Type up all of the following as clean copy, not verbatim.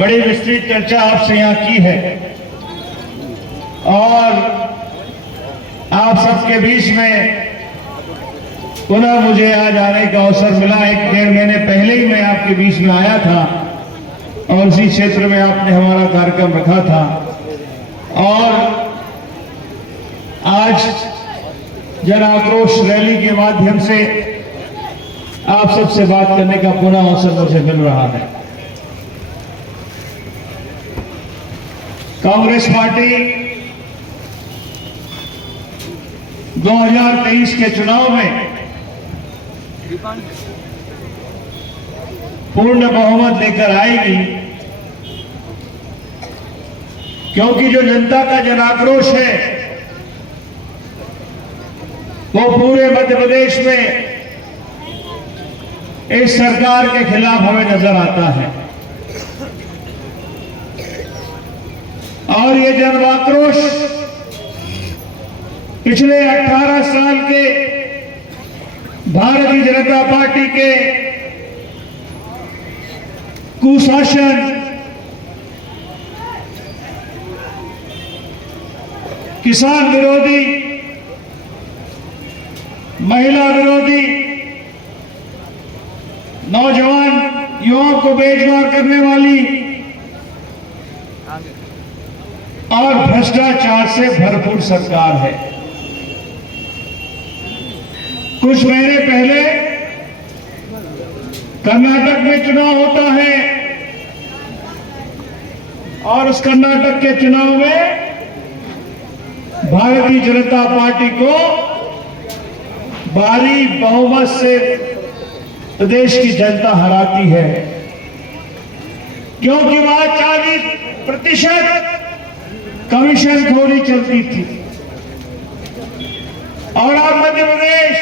बड़ी विस्तृत चर्चा आपसे यहाँ की है और आप सबके बीच में पुनः मुझे आज आने का अवसर मिला। 1-1.5 महीने पहले ही मैं आपके बीच में आया था और इसी क्षेत्र में आपने हमारा कार्यक्रम रखा था और आज जन आक्रोश रैली के माध्यम से आप सबसे बात करने का पुनः अवसर मुझे मिल रहा है। कांग्रेस पार्टी 2023 के चुनाव में पूर्ण बहुमत लेकर आएगी, क्योंकि जो जनता का जन आक्रोश है वो पूरे मध्य प्रदेश में इस सरकार के खिलाफ हमें नजर आता है और ये जन आक्रोश पिछले 18 साल के भारतीय जनता पार्टी के कुशासन, किसान विरोधी, महिला विरोधी, नौजवान युवाओं को बेरोजगार करने वाली और भ्रष्टाचार से भरपूर सरकार है। कुछ महीने पहले कर्नाटक में चुनाव होता है और उस कर्नाटक के चुनाव में भारतीय जनता पार्टी को भारी बहुमत से प्रदेश की जनता हराती है, क्योंकि वहां 40% कमीशन खोरी चलती थी और अब मध्य प्रदेश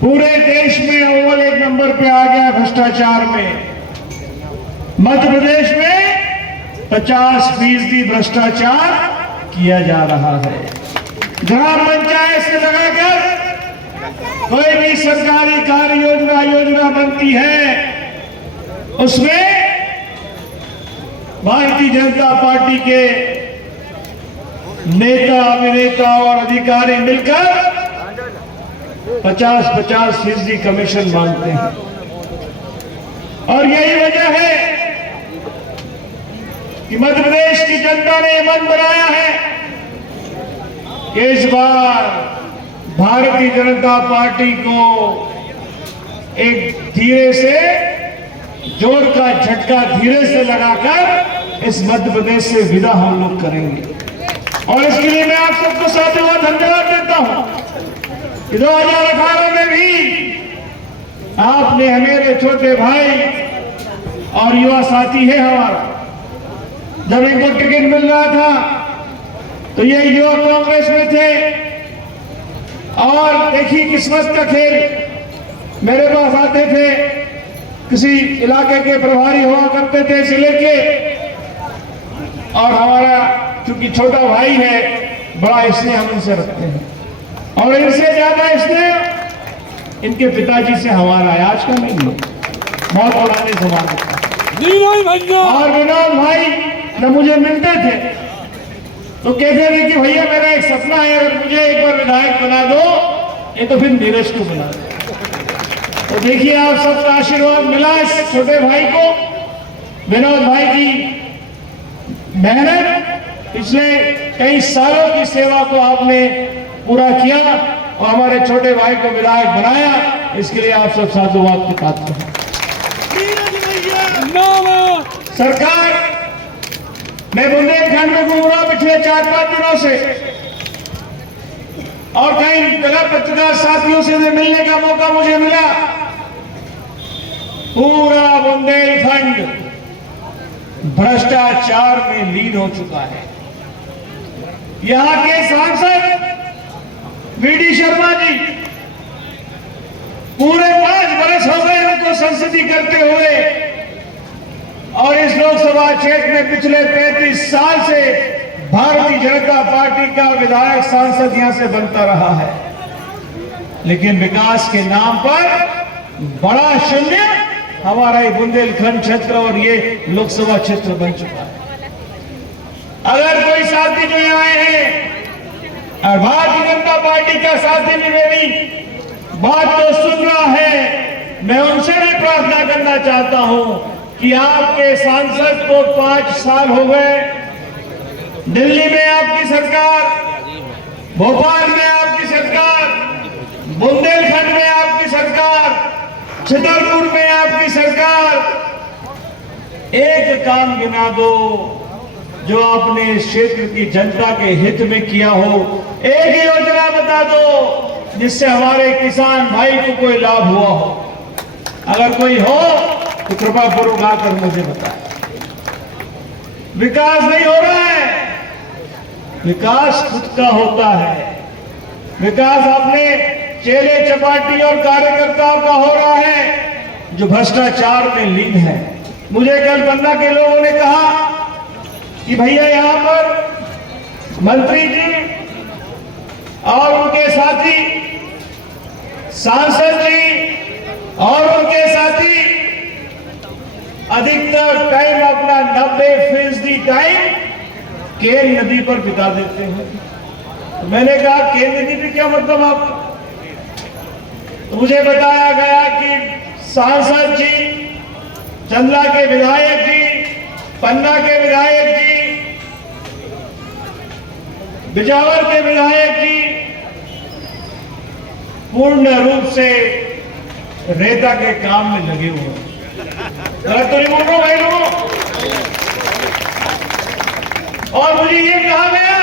पूरे देश में अव्वल 1 नंबर पे आ गया भ्रष्टाचार में। मध्य प्रदेश में 50% भ्रष्टाचार किया जा रहा है। ग्राम पंचायत से लगाकर कोई भी सरकारी कार्य योजना बनती है, उसमें भारतीय जनता पार्टी के नेता, अभिनेता और अधिकारी मिलकर 50% कमीशन मांगते हैं और यही वजह है कि मध्य प्रदेश की जनता ने मन बनाया है कि इस बार भारतीय जनता पार्टी को एक धीरे से जोर का झटका धीरे से लगाकर इस मध्य प्रदेश से विदा हम लोग करेंगे। और इसके लिए मैं आप सबको साधुवाद धन्यवाद देता हूं कि 2018 में भी आपने मेरे छोटे भाई और युवा साथी है हमारा, जब इनको टिकट मिल रहा था तो ये युवा कांग्रेस में थे और देखिए किस्मत का खेल, मेरे पास आते थे, किसी इलाके के प्रभारी हुआ करते थे जिले के, और हमारा चूंकि छोटा भाई है बड़ा स्नेह हम इनसे रखते हैं और इनसे ज्यादा स्नेह इनके पिताजी से हमारा है। आज का नहीं है, बहुत पुराने जमाने का। और विनोद भाई जब मुझे मिलते थे तो कहते थे कि भैया मेरा एक सपना है, अगर मुझे एक बार विधायक बना दो, ये तो फिर नीरज को बना दो। तो देखिए आप सबका आशीर्वाद मिला इस छोटे भाई को। विनोद भाई की मेहनत, पिछले कई सालों की सेवा को आपने पूरा किया और हमारे छोटे भाई को विधायक बनाया, इसके लिए आप सब साधुवाद के पात्र हैं। सरकार, मैं बुंदेलखंड में घूम रहा पिछले 4-5 दिनों से और कई जगह पत्रकार साथियों से मिलने का मौका मुझे मिला। पूरा बुंदेलखंड भ्रष्टाचार में लीन हो चुका है। यहां के सांसद वीडी शर्मा जी पूरे 5 बरस हो गए उनको संसदीय करते हुए और इस लोकसभा क्षेत्र में पिछले 35 साल से भारतीय जनता पार्टी का विधायक सांसद यहां से बनता रहा है, लेकिन विकास के नाम पर बड़ा शून्य हमारा ये बुंदेलखंड क्षेत्र और ये लोकसभा क्षेत्र बन चुका है। अगर कोई साथी जो यहाँ आए हैं और भारतीय जनता पार्टी का साथी भी मेरी बात तो सुन रहा है, मैं उनसे भी प्रार्थना करना चाहता हूं कि आपके सांसद को 5 साल हो गए, दिल्ली में आपकी सरकार, भोपाल में आपकी सरकार, बुंदेलखंड में आपकी सरकार, छतरपुर में आपकी सरकार, एक काम गिना दो जो आपने इस क्षेत्र की जनता के हित में किया हो। एक ही योजना बता दो जिससे हमारे किसान भाई को कोई लाभ हुआ हो। अगर कोई हो तो कृपा पूर्वक आकर मुझे बताएं। विकास नहीं हो रहा है, विकास खुद का होता है। विकास अपने चेले चपाटी और कार्यकर्ताओं का हो रहा है जो भ्रष्टाचार में लीन है। मुझे कल पन्ना के लोगों ने कहा कि भैया यहां पर मंत्री जी और उनके साथी, सांसद जी और उनके साथी अधिकतर टाइम अपना 90% टाइम केन नदी पर बिता देते हैं। तो मैंने कहा केन नदी पे क्या मतलब आपका? तो मुझे बताया गया कि सांसद जी, चंदला के विधायक जी, पन्ना के विधायक जी, बिजावर के विधायक जी पूर्ण रूप से रेता के काम में लगे हुए हैं। गलत तो नहीं बोल रहा भाई लोगों? और मुझे ये कहा गया